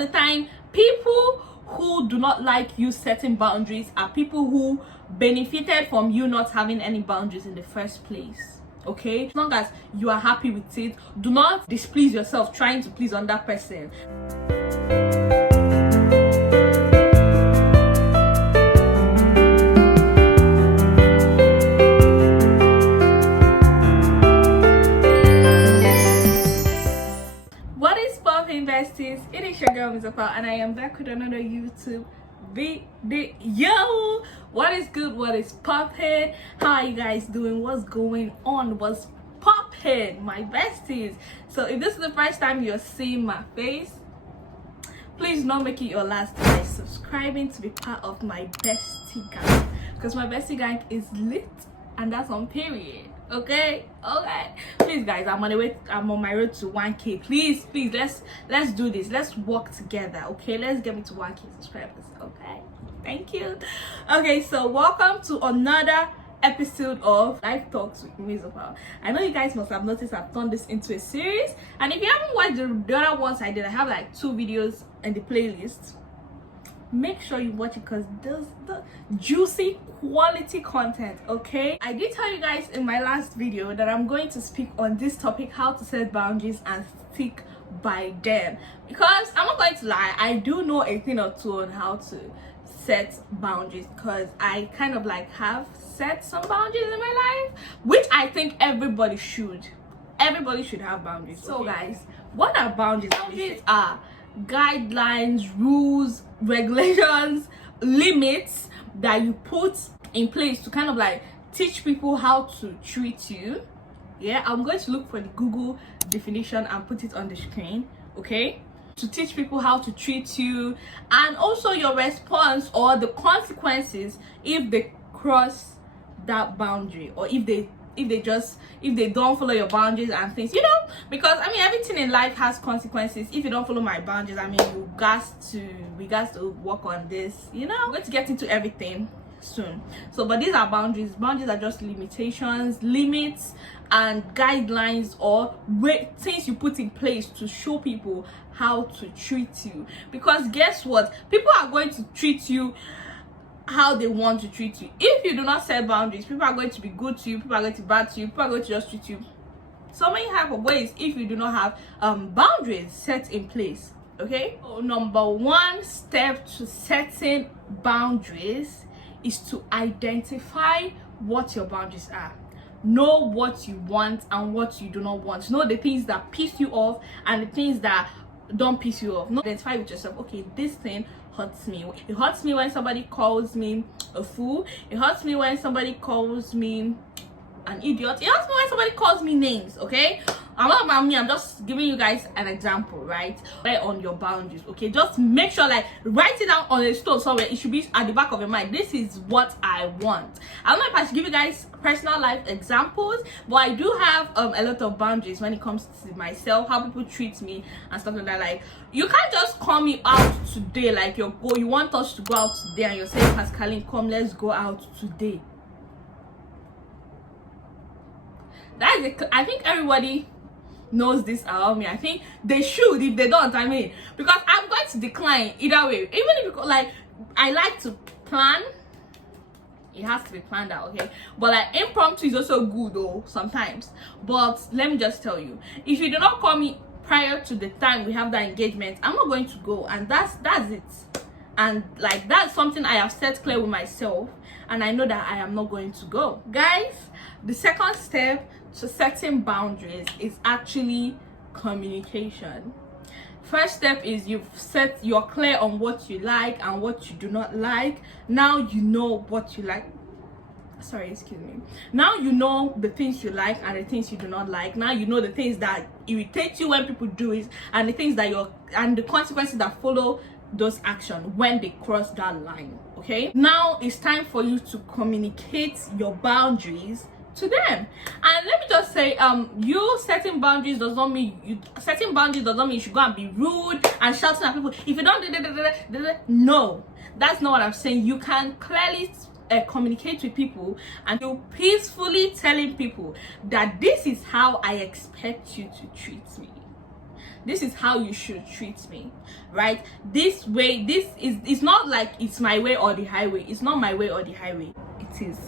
of the time, people who do not like you setting boundaries are people who benefited from you not having any boundaries in the first place. Okay, as long as you are happy with it, do not displease yourself trying to please another person. What is popping, besties? It is your girl Mr. Paul, and I am back with another YouTube video. What is good? What is popping? How are you guys doing? What's going on? What's popping, my besties? So if this is the first time you're seeing my face, please don't make it your last by subscribing to be part of my bestie gang, because my bestie gang is lit, and that's on period. Okay, please guys, I'm on my road to 1k. Please let's do this. Let's work together. Okay, let's get me to 1k subscribers. Okay, thank you. Okay, so welcome to another episode of Life Talks with Mizopal. I know you guys must have noticed I've turned this into a series, and if you haven't watched the other ones I did, I have like 2 videos in the playlist. Make sure you watch it because there's the juicy quality content. Okay, I did tell you guys in my last video that I'm going to speak on this topic, how to set boundaries and stick by them, because I'm not going to lie, I do know a thing or two on how to set boundaries, because I kind of like have set some boundaries in my life, which I think everybody should have boundaries. So guys, what are boundaries? Boundaries are guidelines, rules, regulations, limits that you put in place to kind of like teach people how to treat you. Yeah, I'm going to look for the Google definition and put it on the screen. Okay, to teach people how to treat you, and also your response or the consequences if they cross that boundary, or if they don't follow your boundaries and things, you know, because I mean everything in life has consequences. If you don't follow my boundaries, I mean we got to work on this, you know. I'm going to get into everything soon. So but these are boundaries. Boundaries are just limitations, limits, and guidelines, or things you put in place to show people how to treat you. Because guess what, people are going to treat you how they want to treat you. If you do not set boundaries, people are going to be good to you, people are going to be bad to you, people are going to just treat you so many type of ways if you do not have boundaries set in place. Okay, so number 1 step to setting boundaries is to identify what your boundaries are. Know what you want and what you do not want. Know the things that piss you off and the things that don't piss you off. Identify with yourself. Okay, this thing hurts me. It hurts me when somebody calls me a fool. It hurts me when somebody calls me an idiot. It hurts me when somebody calls me names. Okay, I'm not about me, I'm just giving you guys an example, right? Right on your boundaries. Okay, just make sure, like, write it down on a stone somewhere. It should be at the back of your mind. This is what I want. I don't know if I should give you guys personal life examples, but I do have a lot of boundaries when it comes to myself, how people treat me and stuff like that. Like, you can't just call me out today, like you want us to go out today, and you're saying, Pascaline, come, let's go out today. That is it. I think everybody knows this about me. I think they should. If they don't, I mean, because I'm going to decline either way. Even if, like, I like to plan, it has to be planned out. Okay, but like impromptu is also good though sometimes. But let me just tell you, if you do not call me prior to the time we have that engagement, I'm not going to go, and that's it. And like, that's something I have set clear with myself, and I know that I am not going to go. Guys, the second step to setting boundaries is actually communication. First step is you're clear on what you like and what you do not like. Now you know what you like. Sorry, excuse me. Now you know the things you like and the things you do not like. Now you know the things that irritate you when people do it, and the things that and the consequences that follow those actions when they cross that line. Okay, now it's time for you to communicate your boundaries to them. And let me just say, you setting boundaries does not mean you should go and be rude and shouting at people. If you don't no, that's not what I'm saying. You can clearly communicate with people, and you peacefully telling people that this is how I expect you to treat me. this is how you should treat me, right? This way, this is, it's not like it's my way or the highway. It's not my way or the highway. It is.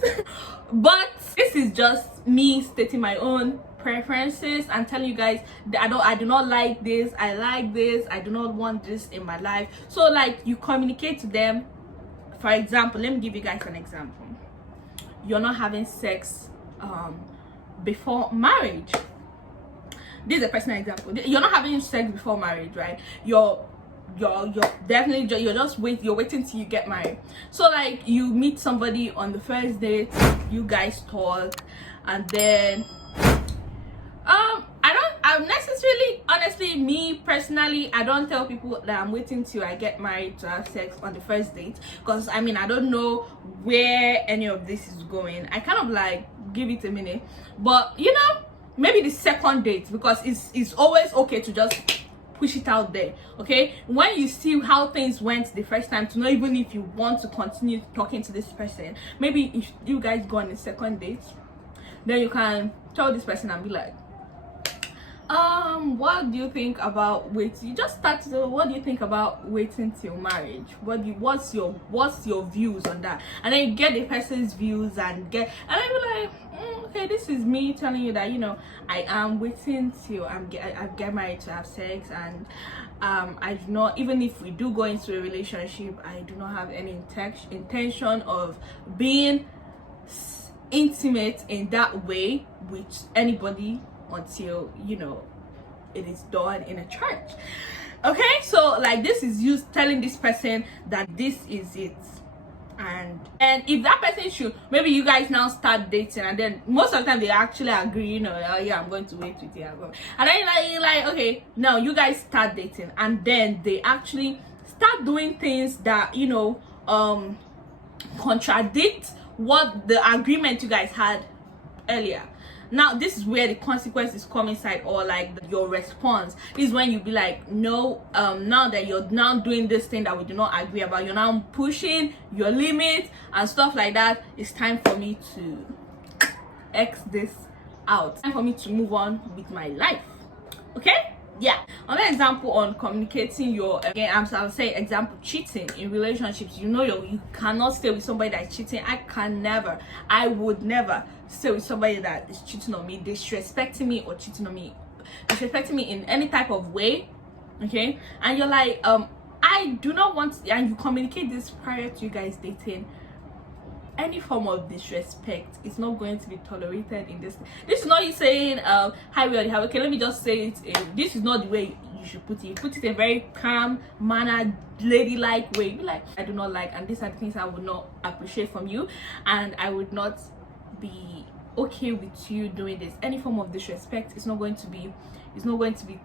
But this is just me stating my own preferences and telling you guys that I do not like this, I like this, I do not want this in my life. So like, you communicate to them. For example, let me give you guys an example. You're not having sex before marriage. This is a personal example. You're not having sex before marriage, right? You're definitely, you're waiting till you get married. So like, you meet somebody on the first date, you guys talk, and then I'm necessarily, honestly, me personally, I don't tell people that I'm waiting till I get married to have sex on the first date, because I mean, I don't know where any of this is going. I kind of like give it a minute, but you know, maybe the second date, because it's always okay to just push it out there, okay? When you see how things went the first time, to know even if you want to continue talking to this person, maybe if you guys go on a second date, then you can tell this person and be like, what do you think about waiting? You just start to, what do you think about waiting till marriage? What's your views on that? And then you get the person's views and then you're like, okay, this is me telling you that, you know, I am waiting till I get married to have sex, and I do not, even if we do go into a relationship, I do not have any intention of being intimate in that way with anybody until, you know, it is done in a church. Okay, so like, this is you telling this person that this is it. And if that person should, maybe you guys now start dating, and then most of the time they actually agree, you know, oh, yeah, I'm going to wait with you, and then you're like, okay, now you guys start dating, and then they actually start doing things that, you know, contradict what the agreement you guys had earlier. Now this is where the consequences come inside, or like your response. This is when you be like, no, now that you're now doing this thing that we do not agree about, you're now pushing your limit and stuff like that, it's time for me to X this out. It's time for me to move on with my life. Okay? Yeah. Another example on communicating your, again, I'm saying example, cheating in relationships. You know, you cannot stay with somebody that's cheating. I would never stay with somebody that is cheating on me, disrespecting me, or cheating on me, disrespecting me in any type of way. Okay? And you're like, I do not want, and you communicate this prior to you guys dating. Any form of disrespect is not going to be tolerated in this. This is not you saying hi, we already have, okay, let me just say it, this is not the way you should put it. You put it in a very calm manner, ladylike way. Be like, I do not like, and these are the things I would not appreciate from you, and I would not be okay with you doing this. Any form of disrespect is not going to be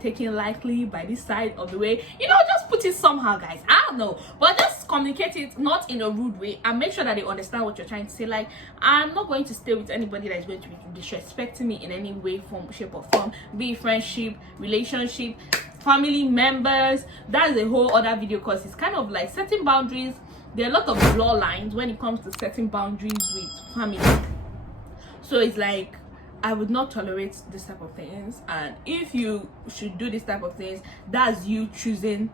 taken lightly by this side of the way. You know, just put it somehow, guys. I don't know, but just communicate it not in a rude way, and make sure that they understand what you're trying to say. Like, I'm not going to stay with anybody that is going to be disrespecting me in any way, form, shape, or form, be it friendship, relationship, family members. That's a whole other video, because it's kind of like setting boundaries. There are a lot of blur lines when it comes to setting boundaries with family. So it's like, I would not tolerate this type of things, and if you should do this type of things, that's you choosing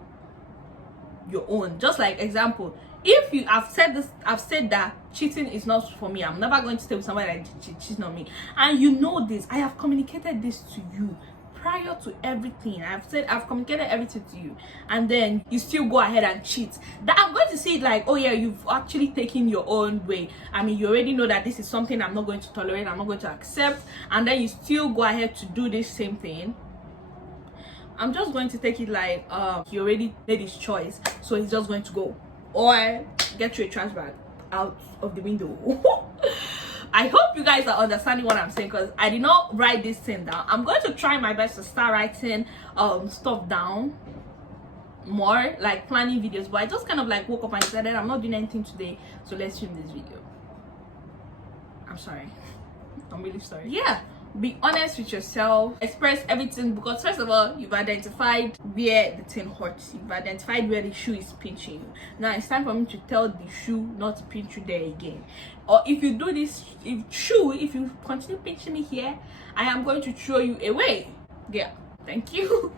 your own. Just like example, if you have said this, I've said that cheating is not for me, I'm never going to stay with somebody that cheats on me, and you know this, I have communicated this to you prior to everything. I've communicated everything to you, and then you still go ahead and cheat. That I'm going to see it like, oh yeah, you've actually taken your own way. I mean, you already know that this is something I'm not going to tolerate, I'm not going to accept, and then you still go ahead to do this same thing. I'm just going to take it like, he already made his choice, so he's just going to go, or get you a trash bag out of the window. I hope you guys are understanding what I'm saying, because I did not write this thing down. I'm going to try my best to start writing stuff down more, like planning videos, but I just kind of like woke up and decided I'm not doing anything today, so let's film this video. I'm sorry. I'm really sorry. Yeah, be honest with yourself, express everything, because first of all, you've identified where the thing hurts, you've identified where the shoe is pinching you. Now it's time for me to tell the shoe not to pinch you there again. Or if you do this, if you continue pinching me here, I am going to throw you away. Yeah, Thank you.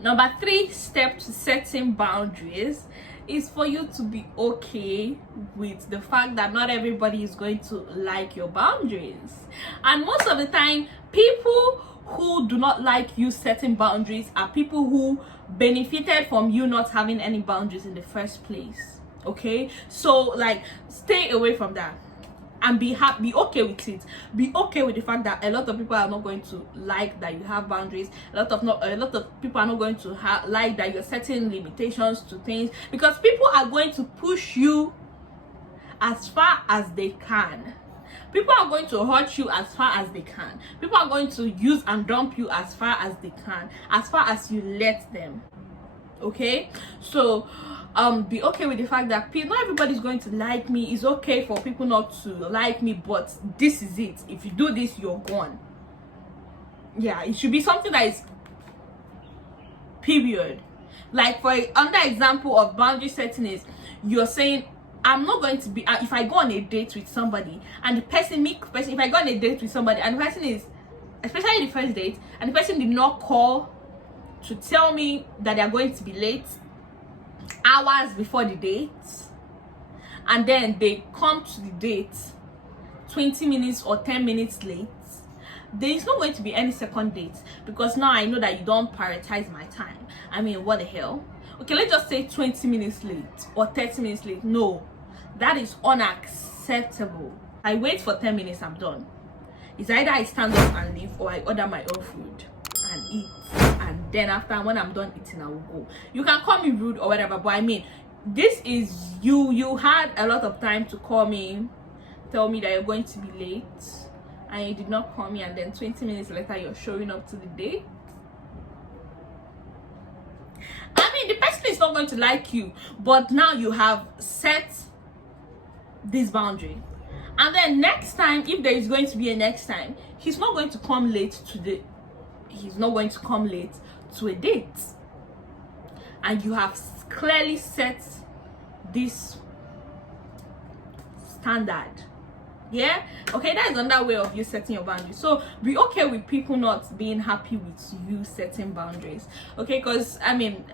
Number 3 step to setting boundaries is for you to be okay with the fact that not everybody is going to like your boundaries. And most of the time, people who do not like you setting boundaries are people who benefited from you not having any boundaries in the first place. Okay, so like, stay away from that and be happy, be okay with it. Be okay with the fact that a lot of people are not going to like that you have boundaries. A lot of people are not going to like that you're setting limitations to things, because people are going to push you as far as they can. People are going to hurt you as far as they can. People are going to use and dump you as far as they can, as far as you let them. Okay, so be okay with the fact that not everybody's going to like me. It's okay for people not to like me, but this is it. If you do this, you're gone. Yeah, it should be something that is period. Like, for another example of boundary setting is, you're saying, I'm not going to be, if I go on a date with somebody and if I go on a date with somebody and the person is, especially the first date, and the person did not call to tell me that they are going to be late hours before the date, and then they come to the date 20 minutes or 10 minutes late, there is not going to be any second date, because now I know that you don't prioritize my time. I mean, what the hell? Okay, let's just say 20 minutes late or 30 minutes late. No, that is unacceptable. I wait for 10 minutes, I'm done. It's either I stand up and leave, or I order my own food and eat, and then after, when I'm done eating, I will go. You can call me rude or whatever, but I mean, this is you had a lot of time to call me, tell me that you're going to be late, and you did not call me, and then 20 minutes later you're showing up to the date. I mean, the person is not going to like you, but now you have set this boundary. And then next time, if there is going to be a next time, he's not going to come late to a date. And you have clearly set this standard. Yeah, okay, that is another way of you setting your boundaries. So be okay with people not being happy with you setting boundaries. Okay, because I mean,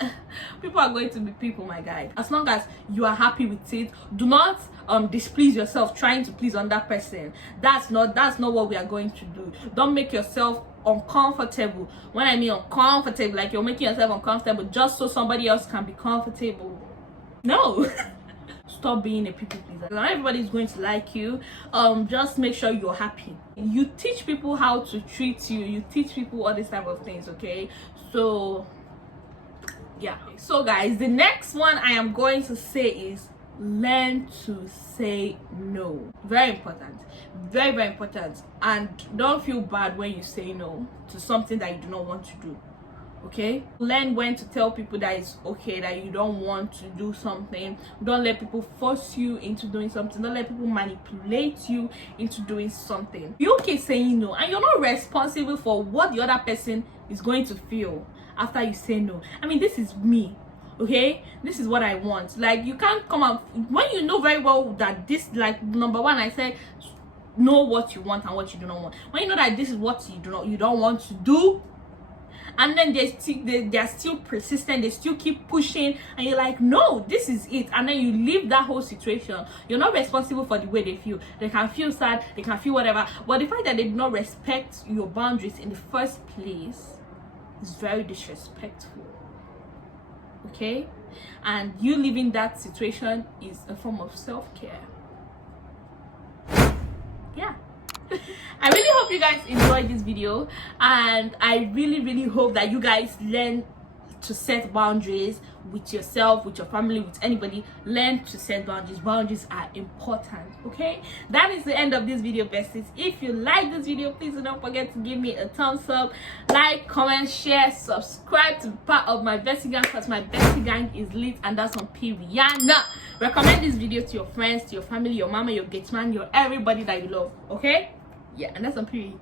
people are going to be people, my guy. As long as you are happy with it, do not displease yourself trying to please another person. That's not what we are going to do. Don't make yourself uncomfortable. When I mean uncomfortable, like you're making yourself uncomfortable just so somebody else can be comfortable. No. Stop being a people pleaser. Not everybody is going to like you. Just make sure you're happy. You teach people how to treat you. You teach people all these type of things. Okay, so yeah. So guys, the next one I am going to say is learn to say no. Very important, very, very important. And don't feel bad when you say no to something that you do not want to do. Okay, learn when to tell people that it's okay that you don't want to do something. Don't let people force you into doing something. Don't let people manipulate you into doing something. You're okay saying no, and you're not responsible for what the other person is going to feel after you say no. I mean, this is me. Okay, this is what I want. Like, you can't come out when you know very well that this, like, number one, I said know what you want and what you do not want. When you know that this is what you don't want to do, and then they're still persistent, they still keep pushing, and you're like, no, this is it, and then you leave that whole situation. You're not responsible for the way they feel. They can feel sad, they can feel whatever, but the fact that they do not respect your boundaries in the first place is very disrespectful. Okay, and you leaving that situation is a form of self-care. Yeah. I really hope you guys enjoyed this video, and I really hope that you guys learn to set boundaries with yourself, with your family, with anybody. Learn to set boundaries. Boundaries are important. Okay, that is the end of this video, besties. If you like this video, please do not forget to give me a thumbs up, like, comment, share, subscribe to be part of my bestie gang, because my bestie gang is lit, and that's on Rihanna. Recommend this video to your friends, to your family, your mama, your gate man, your everybody that you love. Okay, yeah, and that's on period.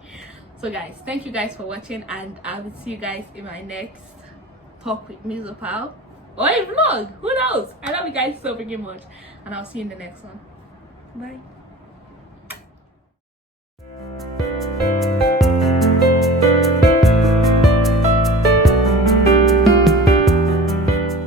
So guys, thank you guys for watching, and I will see you guys in my next talk with Ms. Opal or a vlog. Who knows? I love you guys so freaking much, and I'll see you in the next one. Bye.